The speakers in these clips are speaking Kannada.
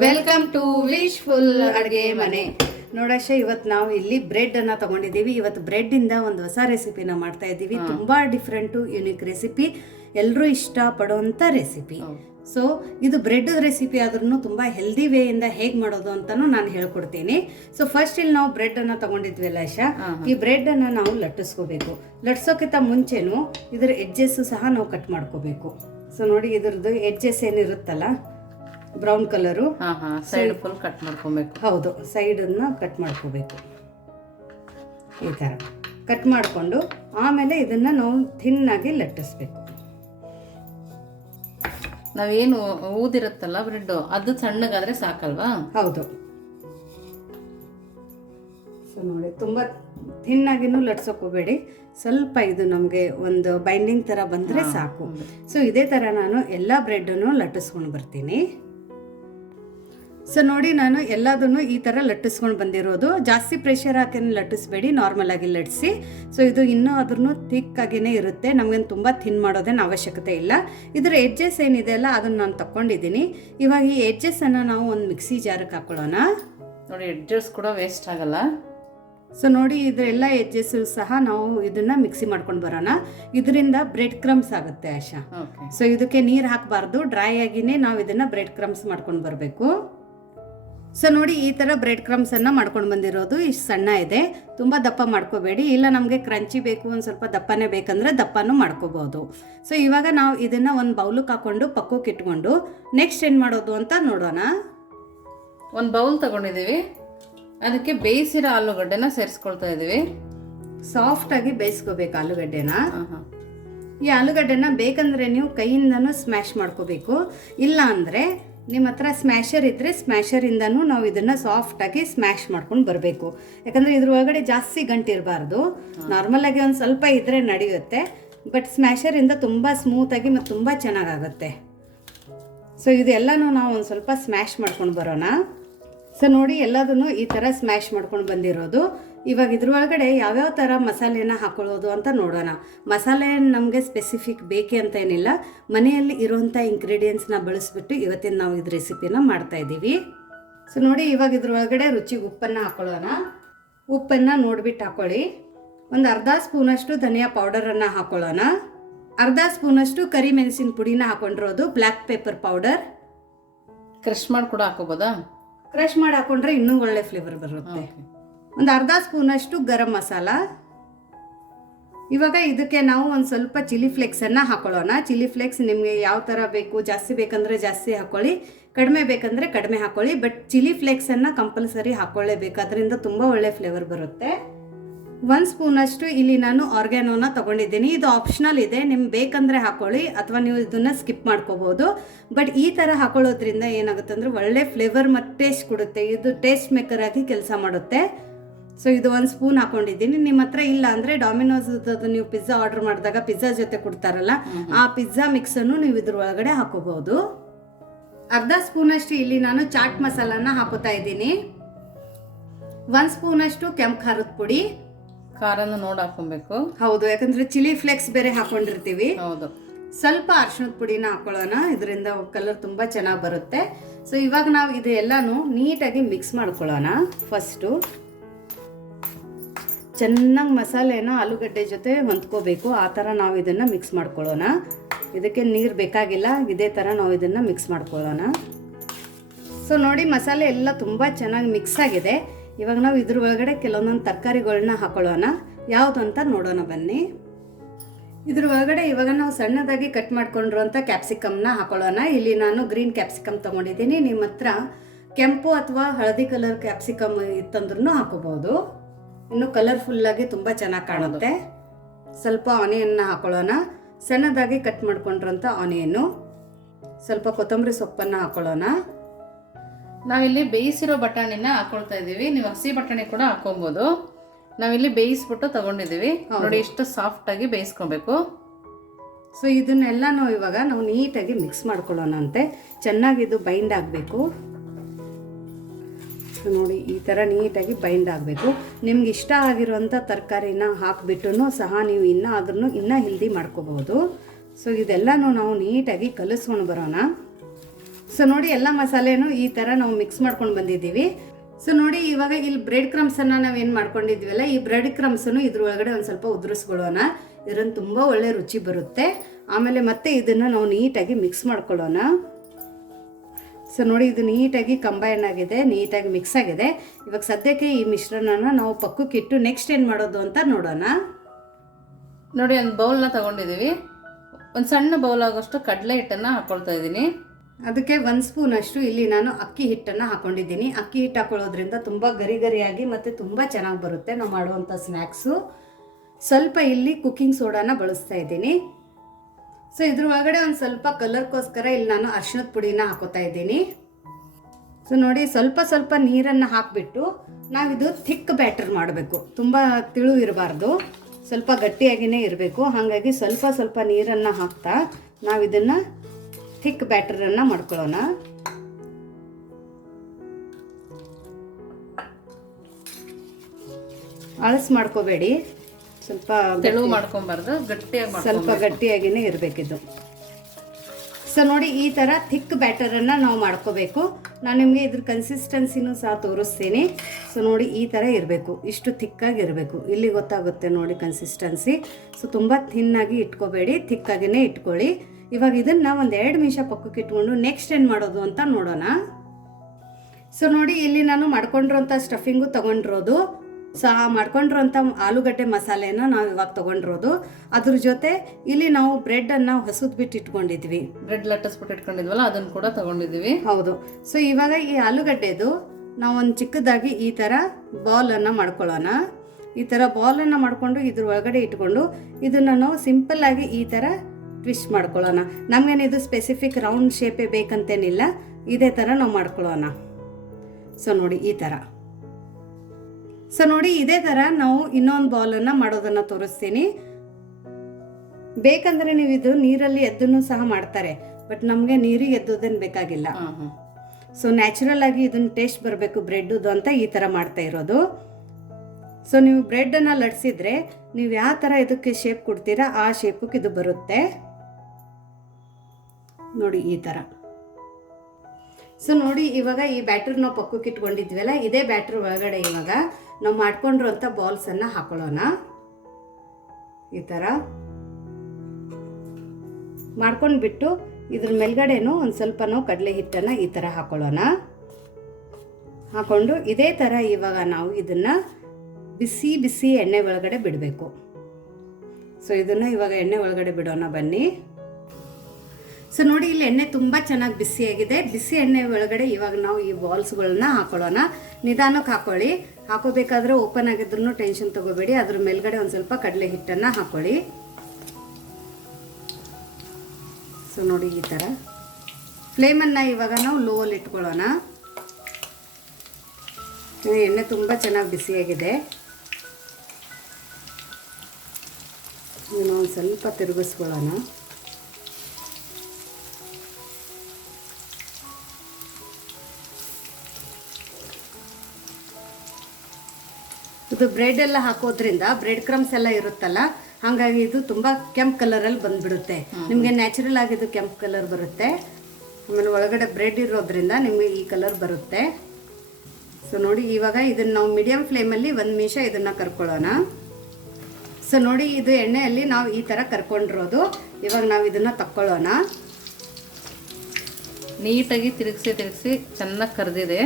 ವೆಲ್ಕಮ್ ಟು ವಿಶ್ ಫುಲ್ ಅಡುಗೆ ಮನೆ. ನೋಡಕ್ಷ ಇವತ್ತು ನಾವು ಇಲ್ಲಿ ಬ್ರೆಡ್ ಅನ್ನ ತಗೊಂಡಿದ್ದೀವಿ. ಇವತ್ತು ಬ್ರೆಡ್ ಇಂದ ಒಂದು ಹೊಸ ರೆಸಿಪಿನ ಮಾಡ್ತಾ ಇದ್ದೀವಿ. ತುಂಬಾ ಡಿಫ್ರೆಂಟು ಯುನಿಕ್ ರೆಸಿಪಿ ಎಲ್ಲರೂ ಇಷ್ಟ ಪಡುವಂತ ರೆಸಿಪಿ ಸೊ ಇದು ಬ್ರೆಡ್ ರೆಸಿಪಿ ಆದ್ರೂ ತುಂಬಾ ಹೆಲ್ದಿ ವೇಯಿಂದ ಹೇಗೆ ಮಾಡೋದು ಅಂತಾನು ನಾನು ಹೇಳ್ಕೊಡ್ತೀನಿ. ಸೊ ಫಸ್ಟ್ ಇಲ್ಲಿ ನಾವು ಬ್ರೆಡ್ ಅನ್ನ ತಗೊಂಡಿದ್ವಲ್ಲ ಆಶಾ ಈ ಬ್ರೆಡ್ ಅನ್ನ ನಾವು ಲಟ್ಟಿಸ್ಕೋಬೇಕು. ಲಟ್ಸೋಕ್ಕಿಂತ ಮುಂಚೆನು ಇದರ ಎಡ್ಜಸ್ ಸಹ ನಾವು ಕಟ್ ಮಾಡ್ಕೋಬೇಕು. ಸೊ ನೋಡಿ ಇದ್ರದ್ದು ಎಡ್ಜಸ್ ಏನಿರುತ್ತಲ್ಲ ಬ್ರೌನ್ ಕಲರು. ಹಾ ಹಾ ಸೈಡ್ ಫುಲ್ ಕಟ್ ಮಾಡ್ಕೊಬೇಕು. ಹೌದು ಸೈಡನ್ನು ಕಟ್ ಮಾಡ್ಕೋಬೇಕು. ಈ ಥರ ಕಟ್ ಮಾಡಿಕೊಂಡು ಆಮೇಲೆ ಇದನ್ನು ನಾವು ಥಿನ್ನಾಗಿ ಲಟ್ಟಿಸ್ಬೇಕು. ನಾವೇನು ಊದಿರುತ್ತಲ್ಲ ಬ್ರೆಡ್ ಅದು ಸಣ್ಣಗಾದ್ರೆ ಸಾಕಲ್ವಾ? ಹೌದು. ಸೊ ನೋಡಿ ತುಂಬ ಥಿನ್ನಾಗಿನೂ ಲಟ್ಸೋಕೋಬೇಡಿ ಸ್ವಲ್ಪ ಇದು ನಮಗೆ ಒಂದು ಬೈಂಡಿಂಗ್ ಥರ ಬಂದರೆ ಸಾಕು. ಸೊ ಇದೇ ಥರ ನಾನು ಎಲ್ಲ ಬ್ರೆಡ್ಡನ್ನು ಲಟ್ಟಿಸ್ಕೊಂಡು ಬರ್ತೀನಿ. ಸೊ ನೋಡಿ ನಾನು ಎಲ್ಲದನ್ನು ಈ ಥರ ಲಟ್ಟಿಸ್ಕೊಂಡು ಬಂದಿರೋದು. ಜಾಸ್ತಿ ಪ್ರೆಷರ್ ಹಾಕಿ ಲಟ್ಟಿಸ್ಬೇಡಿ ನಾರ್ಮಲ್ ಆಗಿ ಲಟ್ಟಿಸಿ. ಸೊ ಇದು ಇನ್ನೂ ಅದ್ರೂ ಥಿಕ್ಕಾಗಿಯೇ ಇರುತ್ತೆ. ನಮಗೇನು ತುಂಬ ಥಿನ್ ಮಾಡೋದೇನು ಅವಶ್ಯಕತೆ ಇಲ್ಲ. ಇದರ ಎಡ್ಜಸ್ ಏನಿದೆ ಅಲ್ಲ ಅದನ್ನು ನಾನು ತಗೊಂಡಿದ್ದೀನಿ ಇವಾಗ ಈ ಎಡ್ಜಸ್ಸನ್ನು ನಾವು ಒಂದು ಮಿಕ್ಸಿ ಜಾರಕ್ಕೆ ಹಾಕೊಳ್ಳೋಣ. ನೋಡಿ ಎಡ್ಜಸ್ ಕೂಡ ವೇಸ್ಟ್ ಆಗಲ್ಲ. ಸೊ ನೋಡಿ ಇದರೆಲ್ಲ ಎಜ್ಜಸ್ಸು ಸಹ ನಾವು ಇದನ್ನು ಮಿಕ್ಸಿ ಮಾಡ್ಕೊಂಡು ಬರೋಣ. ಇದರಿಂದ ಬ್ರೆಡ್ ಕ್ರಮ್ಸ್ ಆಗುತ್ತೆ ಆಶಾ. ಸೊ ಇದಕ್ಕೆ ನೀರು ಹಾಕಬಾರ್ದು. ಡ್ರೈ ಆಗಿನೇ ನಾವು ಇದನ್ನು ಬ್ರೆಡ್ ಕ್ರಮ್ಸ್ ಮಾಡ್ಕೊಂಡು ಬರಬೇಕು. ಸೊ ನೋಡಿ ಈ ಥರ ಬ್ರೆಡ್ ಕ್ರಮ್ಸನ್ನು ಮಾಡ್ಕೊಂಡು ಬಂದಿರೋದು ಇಷ್ಟು ಸಣ್ಣ ಇದೆ. ತುಂಬ ದಪ್ಪ ಮಾಡ್ಕೋಬೇಡಿ. ಇಲ್ಲ ನಮಗೆ ಕ್ರಂಚಿ ಬೇಕು ಒಂದು ಸ್ವಲ್ಪ ದಪ್ಪನೇ ಬೇಕಂದ್ರೆ ದಪ್ಪನೂ ಮಾಡ್ಕೋಬೋದು. ಸೊ ಇವಾಗ ನಾವು ಇದನ್ನು ಒಂದು ಬೌಲಕ್ಕೆ ಹಾಕ್ಕೊಂಡು ಪಕ್ಕಕ್ಕೆ ಇಟ್ಕೊಂಡು ನೆಕ್ಸ್ಟ್ ಏನು ಮಾಡೋದು ಅಂತ ನೋಡೋಣ. ಒಂದು ಬೌಲ್ ತಗೊಂಡಿದ್ದೀವಿ. ಅದಕ್ಕೆ ಬೇಯಿಸಿರೋ ಆಲೂಗಡ್ಡೆನ ಸೇರಿಸ್ಕೊಳ್ತಾ ಇದೀವಿ ಸಾಫ್ಟಾಗಿ ಬೇಯಿಸ್ಕೋಬೇಕು ಆಲೂಗಡ್ಡೆನ. ಈ ಆಲೂಗಡ್ಡೆನ ಬೇಕಂದ್ರೆ ನೀವು ಕೈಯಿಂದನೂ ಸ್ಮ್ಯಾಶ್ ಮಾಡ್ಕೋಬೇಕು. ಇಲ್ಲ ಅಂದರೆ ನಿಮ್ಮ ಹತ್ರ ಸ್ಮ್ಯಾಶರ್ ಇದ್ದರೆ ಸ್ಮ್ಯಾಶರಿಂದನೂ ನಾವು ಇದನ್ನು ಸಾಫ್ಟಾಗಿ ಸ್ಮ್ಯಾಶ್ ಮಾಡ್ಕೊಂಡು ಬರಬೇಕು. ಯಾಕಂದರೆ ಇದ್ರ ಒಳಗಡೆ ಜಾಸ್ತಿ ಗಂಟಿರಬಾರ್ದು ನಾರ್ಮಲಾಗಿ ಒಂದು ಸ್ವಲ್ಪ ಇದ್ದರೆ ನಡೆಯುತ್ತೆ. ಬಟ್ ಸ್ಮ್ಯಾಶರಿಂದ ತುಂಬ ಸ್ಮೂತಾಗಿ ಮತ್ತು ತುಂಬ ಚೆನ್ನಾಗಾಗುತ್ತೆ. ಸೊ ಇದೆಲ್ಲನೂ ನಾವು ಒಂದು ಸ್ವಲ್ಪ ಸ್ಮ್ಯಾಶ್ ಮಾಡ್ಕೊಂಡು ಬರೋಣ. ಸೊ ನೋಡಿ ಎಲ್ಲದನ್ನು ಈ ಥರ ಸ್ಮ್ಯಾಶ್ ಮಾಡ್ಕೊಂಡು ಬಂದಿರೋದು. ಇವಾಗ ಇದ್ರೊಳಗಡೆ ಯಾವ್ಯಾವ ಥರ ಮಸಾಲೆನ ಹಾಕೊಳ್ಳೋದು ಅಂತ ನೋಡೋಣ. ಮಸಾಲೆ ನಮಗೆ ಸ್ಪೆಸಿಫಿಕ್ ಬೇಕೇ ಅಂತ ಏನಿಲ್ಲ. ಮನೆಯಲ್ಲಿ ಇರುವಂಥ ಇಂಗ್ರೀಡಿಯೆಂಟ್ಸ್ನ ಬಳಸಿಬಿಟ್ಟು ಇವತ್ತಿನ ನಾವು ಇದು ರೆಸಿಪಿನ ಮಾಡ್ತಾ ಇದ್ದೀವಿ. ಸೊ ನೋಡಿ ಇವಾಗ ಇದ್ರೊಳಗಡೆ ರುಚಿಗೆ ಉಪ್ಪನ್ನು ಹಾಕೊಳ್ಳೋಣ. ಉಪ್ಪನ್ನು ನೋಡ್ಬಿಟ್ಟು ಹಾಕೊಳ್ಳಿ. ಒಂದು ಅರ್ಧ ಸ್ಪೂನಷ್ಟು ಧನಿಯಾ ಪೌಡರನ್ನು ಹಾಕೊಳ್ಳೋಣ. ಅರ್ಧ ಸ್ಪೂನಷ್ಟು ಕರಿ ಮೆಣಸಿನ ಪುಡಿನ ಹಾಕೊಂಡಿರೋದು ಬ್ಲ್ಯಾಕ್ ಪೇಪರ್ ಪೌಡರ್ ಕ್ರಶ್ ಮಾಡಿ ಕೂಡ ಹಾಕೋಬೋದಾ? ಕ್ರಷ್ ಮಾಡಿ ಹಾಕೊಂಡ್ರೆ ಇನ್ನೂ ಒಳ್ಳೆ ಫ್ಲೇವರ್ ಬರುತ್ತೆ. ಒಂದು ಅರ್ಧ ಸ್ಪೂನಷ್ಟು ಗರಂ ಮಸಾಲ. ಇವಾಗ ಇದಕ್ಕೆ ನಾವು ಒಂದು ಸ್ವಲ್ಪ ಚಿಲ್ಲಿ ಫ್ಲೆಕ್ಸನ್ನು ಹಾಕೊಳ್ಳೋಣ. ಚಿಲ್ಲಿ ಫ್ಲೇಕ್ಸ್ ನಿಮಗೆ ಯಾವ ಥರ ಬೇಕು, ಜಾಸ್ತಿ ಬೇಕಂದರೆ ಜಾಸ್ತಿ ಹಾಕೊಳ್ಳಿ, ಕಡಿಮೆ ಬೇಕಂದರೆ ಕಡಿಮೆ ಹಾಕೊಳ್ಳಿ, ಬಟ್ ಚಿಲ್ಲಿ ಫ್ಲೇಕ್ಸನ್ನು ಕಂಪಲ್ಸರಿ ಹಾಕೊಳ್ಳೇಬೇಕು. ಅದರಿಂದ ತುಂಬ ಒಳ್ಳೆ ಫ್ಲೇವರ್ ಬರುತ್ತೆ. ಒಂದು ಸ್ಪೂನಷ್ಟು ಇಲ್ಲಿ ನಾನು ಆರ್ಗ್ಯಾನೋನ ತಗೊಂಡಿದ್ದೀನಿ. ಇದು ಆಪ್ಷನಲ್ ಇದೆ. ನಿಮ್ಗೆ ಬೇಕಂದರೆ ಹಾಕೊಳ್ಳಿ, ಅಥವಾ ನೀವು ಇದನ್ನು ಸ್ಕಿಪ್ ಮಾಡ್ಕೋಬೋದು. ಬಟ್ ಈ ಥರ ಹಾಕೊಳ್ಳೋದ್ರಿಂದ ಏನಾಗುತ್ತೆ ಅಂದರೆ ಒಳ್ಳೆ ಫ್ಲೇವರ್ ಮತ್ತು ಟೇಸ್ಟ್ ಕೊಡುತ್ತೆ. ಇದು ಟೇಸ್ಟ್ ಮೇಕರ್ ಆಗಿ ಕೆಲಸ ಮಾಡುತ್ತೆ. ಸೊ ಇದು ಒಂದು ಸ್ಪೂನ್ ಹಾಕೊಂಡಿದ್ದೀನಿ. ನಿಮ್ಮ ಹತ್ರ ಇಲ್ಲ ಅಂದರೆ ಡಾಮಿನೋಸ್ ನೀವು ಪಿಜ್ಜಾ ಆರ್ಡರ್ ಮಾಡಿದಾಗ ಪಿಜ್ಜಾ ಜೊತೆ ಕೊಡ್ತಾರಲ್ಲ ಆ ಪಿಜ್ಜಾ ಮಿಕ್ಸನ್ನು ನೀವು ಇದ್ರ ಒಳಗಡೆ ಹಾಕೋಬಹುದು. ಅರ್ಧ ಸ್ಪೂನಷ್ಟು ಇಲ್ಲಿ ನಾನು ಚಾಟ್ ಮಸಾಲಾನ ಹಾಕೋತಾ ಇದ್ದೀನಿ. ಒಂದು ಸ್ಪೂನಷ್ಟು ಕೆಂಪು ಖಾರದ ಪುಡಿ. ಖಾರನ ನೋಡಿ ಹಾಕೊಬೇಕು ಹೌದು ಯಾಕಂದ್ರೆ ಚಿಲ್ಲಿ ಫ್ಲೇಕ್ಸ್ ಬೇರೆ ಹಾಕೊಂಡಿರ್ತೀವಿ. ಹೌದು. ಸ್ವಲ್ಪ ಅರ್ಶಿಣದ ಪುಡಿನ ಹಾಕೊಳ್ಳೋಣ. ಇದರಿಂದ ಕಲರ್ ತುಂಬ ಚೆನ್ನಾಗಿ ಬರುತ್ತೆ. ಸೊ ಇವಾಗ ನಾವು ಇದು ಎಲ್ಲಾನು ನೀಟಾಗಿ ಮಿಕ್ಸ್ ಮಾಡ್ಕೊಳ್ಳೋಣ. ಫಸ್ಟು ಚೆನ್ನಾಗಿ ಮಸಾಲೆನ ಆಲೂಗಡ್ಡೆ ಜೊತೆ ಹೊಂದ್ಕೋಬೇಕು. ಆ ಥರ ನಾವು ಇದನ್ನು ಮಿಕ್ಸ್ ಮಾಡ್ಕೊಳ್ಳೋಣ. ಇದಕ್ಕೆ ನೀರು ಬೇಕಾಗಿಲ್ಲ, ಇದೇ ಥರ ನಾವು ಇದನ್ನು ಮಿಕ್ಸ್ ಮಾಡ್ಕೊಳ್ಳೋಣ. ಸೊ ನೋಡಿ ಮಸಾಲೆ ಎಲ್ಲ ತುಂಬ ಚೆನ್ನಾಗಿ ಮಿಕ್ಸ್ ಆಗಿದೆ. ಇವಾಗ ನಾವು ಇದ್ರ ಒಳಗಡೆ ಕೆಲವೊಂದೊಂದು ತರಕಾರಿಗಳನ್ನ ಹಾಕೊಳ್ಳೋಣ. ಯಾವುದು ಅಂತ ನೋಡೋಣ ಬನ್ನಿ. ಇದ್ರ ಒಳಗಡೆ ಇವಾಗ ನಾವು ಸಣ್ಣದಾಗಿ ಕಟ್ ಮಾಡ್ಕೊಂಡಿರುವಂಥ ಕ್ಯಾಪ್ಸಿಕಮ್ನ ಹಾಕೊಳ್ಳೋಣ. ಇಲ್ಲಿ ನಾನು ಗ್ರೀನ್ ಕ್ಯಾಪ್ಸಿಕಮ್ ತೊಗೊಂಡಿದ್ದೀನಿ. ನಿಮ್ಮ ಹತ್ರ ಕೆಂಪು ಅಥವಾ ಹಳದಿ ಕಲರ್ ಕ್ಯಾಪ್ಸಿಕಮ್ ಇತ್ತಂದ್ರೂ ಹಾಕೋಬಹುದು ಇನ್ನು ಕಲರ್ಫುಲ್ಲಾಗಿ ತುಂಬ ಚೆನ್ನಾಗಿ ಕಾಣುತ್ತೆ. ಸ್ವಲ್ಪ ಆನಿಯನ್ನ ಹಾಕೊಳ್ಳೋಣ. ಸಣ್ಣದಾಗಿ ಕಟ್ ಮಾಡ್ಕೊಂಡ್ರಂತ ಆನಿಯನ್ನು ಸ್ವಲ್ಪ ಕೊತ್ತಂಬರಿ ಸೊಪ್ಪನ್ನು ಹಾಕೊಳ್ಳೋಣ. ನಾವಿಲ್ಲಿ ಬೇಯಿಸಿರೋ ಬಟಾಣಿನ ಹಾಕೊಳ್ತಾ ಇದೀವಿ ನೀವು ಹಸಿ ಬಟಾಣಿ ಕೂಡ ಹಾಕೊಬೋದು. ನಾವಿಲ್ಲಿ ಬೇಯಿಸ್ಬಿಟ್ಟು ತಗೊಂಡಿದೀವಿ ನೋಡಿ ಇಷ್ಟು ಸಾಫ್ಟ್ ಆಗಿ ಬೇಯಿಸ್ಕೊಬೇಕು. ಸೊ ಇದನ್ನೆಲ್ಲ ನಾವು ಇವಾಗ ನಾವು ನೀಟಾಗಿ ಮಿಕ್ಸ್ ಮಾಡ್ಕೊಳ್ಳೋಣ ಅಂತೆ ಚೆನ್ನಾಗಿ ಇದು ಬೈಂಡ್ ಆಗಬೇಕು. ಸೊ ನೋಡಿ ಈ ಥರ ನೀಟಾಗಿ ಬೈಂಡ್ ಆಗಬೇಕು. ನಿಮ್ಗೆ ಇಷ್ಟ ಆಗಿರುವಂಥ ತರಕಾರಿನ ಹಾಕಿಬಿಟ್ಟು ಸಹ ನೀವು ಇನ್ನೂ ಅದನ್ನು ಇನ್ನೂ ಹೆಲ್ದಿ ಮಾಡ್ಕೋಬಹುದು. ಸೊ ಇದೆಲ್ಲನೂ ನಾವು ನೀಟಾಗಿ ಕಲಿಸ್ಕೊಂಡು ಬರೋಣ. ಸೊ ನೋಡಿ ಎಲ್ಲ ಮಸಾಲೆನೂ ಈ ಥರ ನಾವು ಮಿಕ್ಸ್ ಮಾಡ್ಕೊಂಡು ಬಂದಿದ್ದೀವಿ. ಸೊ ನೋಡಿ ಇವಾಗ ಇಲ್ಲಿ ಬ್ರೆಡ್ ಕ್ರಮ್ಸನ್ನು ನಾವೇನು ಮಾಡ್ಕೊಂಡಿದ್ವಲ್ಲ, ಈ ಬ್ರೆಡ್ ಕ್ರಮ್ಸನ್ನು ಇದ್ರ ಒಳಗಡೆ ಒಂದು ಸ್ವಲ್ಪ ಉದುರಿಸ್ಕೊಳ್ಳೋಣ. ಇದರಿಂದ ತುಂಬ ಒಳ್ಳೆ ರುಚಿ ಬರುತ್ತೆ. ಆಮೇಲೆ ಮತ್ತೆ ಇದನ್ನು ನಾವು ನೀಟಾಗಿ ಮಿಕ್ಸ್ ಮಾಡ್ಕೊಳ್ಳೋಣ. ಸೊ ನೋಡಿ ಇದು ನೀಟಾಗಿ ಕಂಬೈನ್ ಆಗಿದೆ ನೀಟಾಗಿ ಮಿಕ್ಸ್ ಆಗಿದೆ. ಇವಾಗ ಸದ್ಯಕ್ಕೆ ಈ ಮಿಶ್ರಣನ ನಾವು ಪಕ್ಕಕ್ಕೆ ಇಟ್ಟು ನೆಕ್ಸ್ಟ್ ಏನು ಮಾಡೋದು ಅಂತ ನೋಡೋಣ. ನೋಡಿ ಒಂದು ಬೌಲ್ನ ತಗೊಂಡಿದ್ದೀವಿ. ಒಂದು ಸಣ್ಣ ಬೌಲ್ ಆಗೋಷ್ಟು ಕಡಲೆ ಹಿಟ್ಟನ್ನು ಹಾಕ್ಕೊಳ್ತಾ ಇದ್ದೀನಿ. ಅದಕ್ಕೆ ಒಂದು ಸ್ಪೂನ್ ಅಷ್ಟು ಇಲ್ಲಿ ನಾನು ಅಕ್ಕಿ ಹಿಟ್ಟನ್ನು ಹಾಕೊಂಡಿದ್ದೀನಿ. ಅಕ್ಕಿ ಹಿಟ್ಟು ಹಾಕೊಳ್ಳೋದ್ರಿಂದ ತುಂಬ ಗರಿ ಗರಿಯಾಗಿ ಮತ್ತು ತುಂಬ ಚೆನ್ನಾಗಿ ಬರುತ್ತೆ ನಾವು ಮಾಡುವಂಥ ಸ್ನ್ಯಾಕ್ಸು ಸ್ವಲ್ಪ ಇಲ್ಲಿ ಕುಕ್ಕಿಂಗ್ ಸೋಡಾನ ಬಳಸ್ತಾ ಇದ್ದೀನಿ. ಸೊ ಇದ್ರ ಒಳಗಡೆ ಒಂದು ಸ್ವಲ್ಪ ಕಲರ್ಗೋಸ್ಕರ ಇಲ್ಲಿ ನಾನು ಅರ್ಶಿಣದ ಪುಡಿನ ಹಾಕೋತಾ ಇದ್ದೀನಿ. ಸೊ ನೋಡಿ ಸ್ವಲ್ಪ ಸ್ವಲ್ಪ ನೀರನ್ನು ಹಾಕಿಬಿಟ್ಟು ನಾವಿದು ಥಿಕ್ ಬ್ಯಾಟರ್ ಮಾಡಬೇಕು. ತುಂಬ ತಿಳು ಇರಬಾರ್ದು. ಸ್ವಲ್ಪ ಗಟ್ಟಿಯಾಗಿಯೇ ಇರಬೇಕು. ಹಾಗಾಗಿ ಸ್ವಲ್ಪ ಸ್ವಲ್ಪ ನೀರನ್ನು ಹಾಕ್ತಾ ನಾವಿದನ್ನು ಥಿಕ್ ಬ್ಯಾಟರನ್ನು ಮಾಡ್ಕೊಳ್ಳೋಣ. ಅಳಸ್ ಮಾಡ್ಕೋಬೇಡಿ. ಸ್ವಲ್ಪ ತೆಳು ಮಾಡ್ಕೊಬಾರ್ದು ಗಟ್ಟಿಯಾಗಿ ಸ್ವಲ್ಪ ಗಟ್ಟಿಯಾಗಿನೇ ಇರಬೇಕಿದು. ಸೊ ನೋಡಿ ಈ ಥರ ಥಿಕ್ ಬ್ಯಾಟರನ್ನು ನಾವು ಮಾಡ್ಕೋಬೇಕು. ನಾನು ನಿಮಗೆ ಇದ್ರ ಕನ್ಸಿಸ್ಟೆನ್ಸಿನೂ ಸಹ ತೋರಿಸ್ತೀನಿ. ಸೊ ನೋಡಿ ಈ ಥರ ಇರಬೇಕು. ಇಷ್ಟು ಥಿಕ್ಕಾಗಿ ಇರಬೇಕು. ಇಲ್ಲಿ ಗೊತ್ತಾಗುತ್ತೆ ನೋಡಿ ಕನ್ಸಿಸ್ಟೆನ್ಸಿ ಸೊ ತುಂಬ ಥಿನ್ನಾಗಿ ಇಟ್ಕೋಬೇಡಿ. ಥಿಕ್ಕಾಗಿಯೇ ಇಟ್ಕೊಳ್ಳಿ. ಇವಾಗ ಇದನ್ನು ಒಂದು ಎರಡು ನಿಮಿಷ ಪಕ್ಕಕ್ಕೆ ಇಟ್ಕೊಂಡು ನೆಕ್ಸ್ಟ್ ಏನು ಮಾಡೋದು ಅಂತ ನೋಡೋಣ. ಸೊ ನೋಡಿ ಇಲ್ಲಿ ನಾನು ಮಾಡ್ಕೊಂಡಿರೋಂಥ ಸ್ಟಫಿಂಗು ತೊಗೊಂಡಿರೋದು. ಸೊ ಆ ಮಾಡ್ಕೊಂಡಿರೋಂಥ ಆಲೂಗಡ್ಡೆ ಮಸಾಲೆನ ನಾವು ಇವಾಗ ತೊಗೊಂಡಿರೋದು. ಅದ್ರ ಜೊತೆ ಇಲ್ಲಿ ನಾವು ಬ್ರೆಡ್ಡನ್ನು ಹೊಸದು ಬಿಟ್ಟು ಇಟ್ಕೊಂಡಿದ್ವಿ. ಬ್ರೆಡ್ ಲಟ್ಟಿಸ್ಬಿಟ್ಟು ಇಟ್ಕೊಂಡಿದ್ವಲ್ಲ ಅದನ್ನು ಕೂಡ ತಗೊಂಡಿದ್ವಿ ಹೌದು. ಸೊ ಇವಾಗ ಈ ಆಲೂಗಡ್ಡೆದು ನಾವು ಒಂದು ಚಿಕ್ಕದಾಗಿ ಈ ಥರ ಬಾಲನ್ನು ಮಾಡ್ಕೊಳ್ಳೋಣ. ಈ ಥರ ಬಾಲನ್ನು ಮಾಡಿಕೊಂಡು ಇದ್ರ ಒಳಗಡೆ ಇಟ್ಕೊಂಡು ಇದನ್ನು ನಾವು ಸಿಂಪಲ್ಲಾಗಿ ಈ ಥರ ಟ್ವಿಸ್ಟ್ ಮಾಡ್ಕೊಳ್ಳೋಣ. ನಮಗೇನಿದು ಸ್ಪೆಸಿಫಿಕ್ ರೌಂಡ್ ಶೇಪೇ ಬೇಕಂತೇನಿಲ್ಲ. ಇದೇ ಥರ ನಾವು ಮಾಡ್ಕೊಳ್ಳೋಣ. ಸೊ ನೋಡಿ ಈ ಥರ ಸೊ ನೋಡಿ ಇದೇ ಥರ ನಾವು ಇನ್ನೊಂದು ಬಾಲನ್ನು ಮಾಡೋದನ್ನು ತೋರಿಸ್ತೀನಿ. ಬೇಕಂದ್ರೆ ನೀವು ಇದು ನೀರಲ್ಲಿ ಎದ್ದನ್ನು ಸಹ ಮಾಡ್ತಾರೆ ಬಟ್ ನಮಗೆ ನೀರಿಗೆ ಎದ್ದೋದೇನು ಬೇಕಾಗಿಲ್ಲ. ಸೊ ನ್ಯಾಚುರಲ್ ಆಗಿ ಇದನ್ನ ಟೇಸ್ಟ್ ಬರಬೇಕು ಬ್ರೆಡ್ದು ಅಂತ ಈ ಥರ ಮಾಡ್ತಾ ಇರೋದು. ಸೊ ನೀವು ಬ್ರೆಡ್ಡನ್ನು ಲಟ್ಸಿದ್ರೆ ನೀವು ಯಾವ ಥರ ಇದಕ್ಕೆ ಶೇಪ್ ಕೊಡ್ತೀರಾ ಆ ಶೇಪಕ್ಕೆ ಇದು ಬರುತ್ತೆ. ನೋಡಿ ಈ ಥರ ಸೊ ನೋಡಿ, ಇವಾಗ ಈ ಬ್ಯಾಟ್ರಿ ನಾವು ಪಕ್ಕಕ್ಕೆ ಇಟ್ಕೊಂಡಿದ್ವಲ್ಲ, ಇದೇ ಬ್ಯಾಟ್ರಿ ಒಳಗಡೆ ಇವಾಗ ನಾವು ಮಾಡ್ಕೊಂಡಿರುವಂಥ ಬಾಲ್ಸನ್ನು ಹಾಕೊಳ್ಳೋಣ. ಈ ಥರ ಮಾಡ್ಕೊಂಡು ಬಿಟ್ಟು ಇದ್ರ ಮೇಲ್ಗಡೆನೂ ಒಂದು ಸ್ವಲ್ಪ ಕಡಲೆ ಹಿಟ್ಟನ್ನು ಈ ಥರ ಹಾಕೊಳ್ಳೋಣ. ಹಾಕೊಂಡು ಇದೇ ಥರ ಇವಾಗ ನಾವು ಇದನ್ನು ಬಿಸಿ ಬಿಸಿ ಎಣ್ಣೆ ಒಳಗಡೆ ಬಿಡಬೇಕು. ಸೊ ಇದನ್ನು ಇವಾಗ ಎಣ್ಣೆ ಒಳಗಡೆ ಬಿಡೋಣ ಬನ್ನಿ. ಸೊ ನೋಡಿ, ಇಲ್ಲಿ ಎಣ್ಣೆ ತುಂಬ ಚೆನ್ನಾಗಿ ಬಿಸಿಯಾಗಿದೆ ಬಿಸಿ ಎಣ್ಣೆ ಒಳಗಡೆ ಇವಾಗ ನಾವು ಈ ಬಾಲ್ಸ್ಗಳನ್ನ ಹಾಕೊಳ್ಳೋಣ. ನಿಧಾನಕ್ಕೆ ಹಾಕೊಳ್ಳಿ. ಹಾಕೋಬೇಕಾದ್ರೆ ಓಪನ್ ಆಗಿದ್ರು ಟೆನ್ಷನ್ ತಗೋಬೇಡಿ. ಅದ್ರ ಮೇಲ್ಗಡೆ ಒಂದು ಸ್ವಲ್ಪ ಕಡಲೆ ಹಿಟ್ಟನ್ನು ಹಾಕೊಳ್ಳಿ. ಸೊ ನೋಡಿ, ಈ ಥರ ಫ್ಲೇಮನ್ನು ಇವಾಗ ನಾವು ಲೋವಲ್ಲಿ ಇಟ್ಕೊಳ್ಳೋಣ. ಈ ಎಣ್ಣೆ ತುಂಬ ಚೆನ್ನಾಗಿ ಬಿಸಿಯಾಗಿದೆ ಒಂದು ಸ್ವಲ್ಪ ತಿರುಗಿಸ್ಕೊಳ್ಳೋಣ. ಇದು ಬ್ರೆಡ್ ಎಲ್ಲ ಹಾಕೋದ್ರಿಂದ ಬ್ರೆಡ್ ಕ್ರಮ್ಸ್ ಎಲ್ಲ ಇರುತ್ತಲ್ಲ ಹಾಗಾಗಿ ಇದು ತುಂಬ ಕೆಂಪು ಕಲರಲ್ಲಿ ಬಂದ್ಬಿಡುತ್ತೆ. ನಿಮಗೆ ನ್ಯಾಚುರಲ್ ಆಗಿ ಇದು ಕೆಂಪು ಕಲರ್ ಬರುತ್ತೆ. ಆಮೇಲೆ ಒಳಗಡೆ ಬ್ರೆಡ್ ಇರೋದ್ರಿಂದ ನಿಮಗೆ ಈ ಕಲರ್ ಬರುತ್ತೆ. ಸೊ ನೋಡಿ ಇವಾಗ ಇದನ್ನು ನಾವು ಮೀಡಿಯಮ್ ಫ್ಲೇಮಲ್ಲಿ ಒಂದು ನಿಮಿಷ ಇದನ್ನು ಕರ್ಕೊಳ್ಳೋಣ. ಸೊ ನೋಡಿ ಇದು ಎಣ್ಣೆಯಲ್ಲಿ ನಾವು ಈ ಥರ ಕರ್ಕೊಂಡಿರೋದು. ಇವಾಗ ನಾವು ಇದನ್ನು ತಕ್ಕೊಳ್ಳೋಣ. ನೀಟಾಗಿ ತಿರುಗಿಸಿ ತಿರುಗಿಸಿ ಚೆನ್ನಾಗಿ ಕರೆದಿದೆ.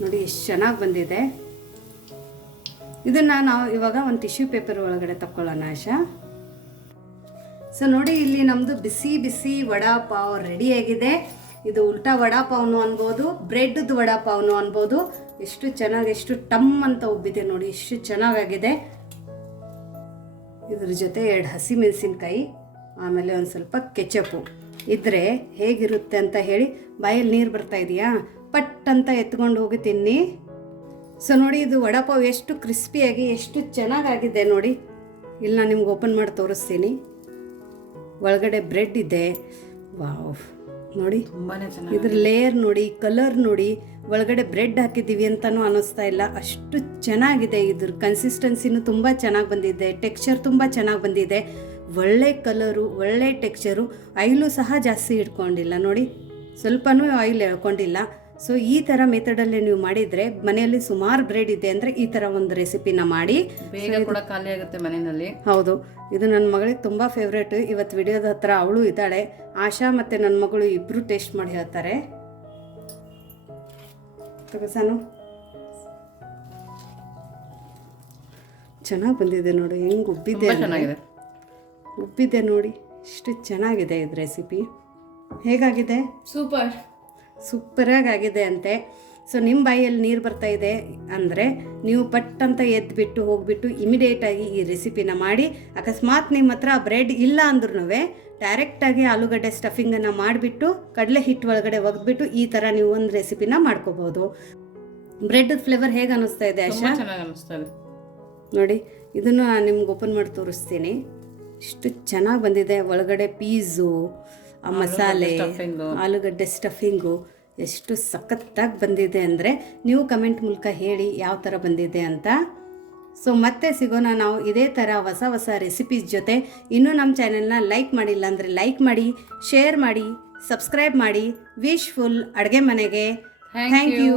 ನೋಡಿ ಎಷ್ಟು ಚೆನ್ನಾಗಿ ಬಂದಿದೆ. ಇದನ್ನು ನಾವು ಇವಾಗ ಒಂದು ಟಿಶ್ಯೂ ಪೇಪರ್ ಒಳಗಡೆ ತಕ್ಕೊಳ್ಳೋಣ, ಆಶಾ. ಸೊ ನೋಡಿ, ಇಲ್ಲಿ ನಮ್ಮದು ಬಿಸಿ ಬಿಸಿ ವಡಾ ಪಾವ್ ರೆಡಿಯಾಗಿದೆ ಇದು ಉಲ್ಟಾ ವಡಾ ಪಾವ್ನು ಅನ್ಬೋದು ಬ್ರೆಡ್ದು ವಡಾ ಪಾವ್ನು ಅನ್ಬೋದು. ಎಷ್ಟು ಚೆನ್ನಾಗಿ, ಎಷ್ಟು ಟಮ್ ಅಂತ ಉಬ್ಬಿದೆ ನೋಡಿ ಎಷ್ಟು ಚೆನ್ನಾಗಾಗಿದೆ. ಇದ್ರ ಜೊತೆ ಎರಡು ಹಸಿ ಮೆಣಸಿನ್ಕಾಯಿ ಆಮೇಲೆ ಒಂದು ಸ್ವಲ್ಪ ಕೆಚಪು ಇದ್ದರೆ ಹೇಗಿರುತ್ತೆ ಅಂತ ಹೇಳಿ, ಬಾಯಲ್ಲಿ ನೀರು ಬರ್ತಾ ಇದೆಯಾ? ಪಟ್ ಅಂತ ಎತ್ಕೊಂಡು ಹೋಗಿ ತಿನ್ನಿ. ಸೊ ನೋಡಿ ಇದು ವಡಾಪಾವ್ ಎಷ್ಟು ಕ್ರಿಸ್ಪಿಯಾಗಿ ಎಷ್ಟು ಚೆನ್ನಾಗಾಗಿದೆ ನೋಡಿ. ಇಲ್ಲಿ ನಾನು ನಿಮ್ಗೆ ಓಪನ್ ಮಾಡಿ ತೋರಿಸ್ತೀನಿ. ಒಳಗಡೆ ಬ್ರೆಡ್ ಇದೆ. ವಾವ್. ನೋಡಿ ಇದ್ರ ಲೇಯರ್ ನೋಡಿ ಕಲರ್ ನೋಡಿ ಒಳಗಡೆ ಬ್ರೆಡ್ ಹಾಕಿದ್ದೀವಿ ಅಂತಲೂ ಅನ್ನಿಸ್ತಾ ಇಲ್ಲ. ಅಷ್ಟು ಚೆನ್ನಾಗಿದೆ ಇದ್ರ ಕನ್ಸಿಸ್ಟೆನ್ಸಿನೂ ತುಂಬ ಚೆನ್ನಾಗಿ ಬಂದಿದೆ. ಟೆಕ್ಸ್ಚರ್ ತುಂಬ ಚೆನ್ನಾಗಿ ಬಂದಿದೆ. ಒಳ್ಳೆ ಕಲರು ಒಳ್ಳೆ ಟೆಕ್ಸ್ಚರು ಆಯಿಲು ಸಹ ಜಾಸ್ತಿ ಇಟ್ಕೊಂಡಿಲ್ಲ ನೋಡಿ. ಸ್ವಲ್ಪನೂ ಆಯಿಲ್ ಎಳ್ಕೊಂಡಿಲ್ಲ ಸೊ ಈ ಥರ ಮೆಥಡಲ್ಲಿ ನೀವು ಮಾಡಿದರೆ ಮನೆಯಲ್ಲಿ ಸುಮಾರು ಬ್ರೆಡ್ ಇದೆ ಅಂದರೆ ಈ ಥರ ಒಂದು ರೆಸಿಪಿನ ಮಾಡಿ. ಬೇಗ ಕೂಡ ಖಾಲಿ ಆಗುತ್ತೆ ಮನೆಯಲ್ಲಿ. ಹೌದು. ಇದು ನನ್ನ ಮಗಳಿಗೆ ತುಂಬ ಫೇವ್ರೇಟ್ ಇವತ್ತು ವಿಡಿಯೋದ ಹತ್ರ ಅವಳು ಇದ್ದಾಳೆ. ಆಶಾ ಮತ್ತು ನನ್ನ ಮಗಳು ಇಬ್ರು ಟೇಸ್ಟ್ ಮಾಡಿ ಹೇಳ್ತಾರೆ. ತಗೋಸಾನು ಚೆನ್ನಾಗಿ ಬಂದಿದೆ ನೋಡಿ. ಹೆಂಗೆ ಉಬ್ಬಿದೆ ತುಂಬಾ ಚೆನ್ನಾಗಿದೆ. ಉಬ್ಬಿದೆ ನೋಡಿ. ಇಷ್ಟು ಚೆನ್ನಾಗಿದೆ ಇದು ರೆಸಿಪಿ ಹೇಗಾಗಿದೆ? ಸೂಪರ್ ಸೂಪರಾಗಿ ಆಗಿದೆ ಅಂತೆ. ಸೊ ನಿಮ್ಮ ಬಾಯಲ್ಲಿ ನೀರು ಬರ್ತಾ ಇದೆ ಅಂದರೆ ನೀವು ಪಟ್ ಅಂತ ಹೋಗಿಬಿಟ್ಟು ಹೋಗ್ಬಿಟ್ಟು ಇಮಿಡಿಯೇಟಾಗಿ ಈ ರೆಸಿಪಿನ ಮಾಡಿ. ಅಕಸ್ಮಾತ್ ನಿಮ್ಮ ಹತ್ರ ಬ್ರೆಡ್ ಇಲ್ಲ ಅಂದ್ರೂ ಡೈರೆಕ್ಟಾಗಿ ಆಲೂಗಡ್ಡೆ ಸ್ಟಫಿಂಗನ್ನು ಮಾಡಿಬಿಟ್ಟು ಕಡಲೆ ಹಿಟ್ಟು ಒಳಗಡೆ ಒಗ್ದುಬಿಟ್ಟು ಈ ಥರ ನೀವು ಒಂದು ರೆಸಿಪಿನ ಮಾಡ್ಕೋಬೋದು. ಬ್ರೆಡ್ ಫ್ಲೇವರ್ ಹೇಗೆ ಅನ್ನಿಸ್ತಾ ಇದೆ ಆಶಾ? ಚೆನ್ನಾಗಿ ನೋಡಿ ಇದನ್ನು ನಿಮ್ಗೆ ಓಪನ್ ಮಾಡಿ ತೋರಿಸ್ತೀನಿ. ಇಷ್ಟು ಚೆನ್ನಾಗಿ ಬಂದಿದೆ ಒಳಗಡೆ ಪೀಸು ಆ ಮಸಾಲೆ. ಆಲೂಗಡ್ಡೆ ಸ್ಟಫಿಂಗು ಎಷ್ಟು ಸಖತ್ತಾಗಿ ಬಂದಿದೆ ಅಂದರೆ ನೀವು ಕಮೆಂಟ್ ಮೂಲಕ ಹೇಳಿ ಯಾವ ಥರ ಬಂದಿದೆ ಅಂತ. ಸೊ ಮತ್ತೆ ಸಿಗೋಣ ನಾವು ಇದೇ ಥರ ಹೊಸ ಹೊಸ ರೆಸಿಪೀಸ್ ಜೊತೆ. ಇನ್ನೂ ನಮ್ಮ ಚಾನೆಲ್ನ ಲೈಕ್ ಮಾಡಿಲ್ಲ ಅಂದರೆ ಲೈಕ್ ಮಾಡಿ ಶೇರ್ ಮಾಡಿ ಸಬ್ಸ್ಕ್ರೈಬ್ ಮಾಡಿ. ವಿಶ್ ಫುಲ್ ಅಡುಗೆ ಮನೆಗೆ. Thank you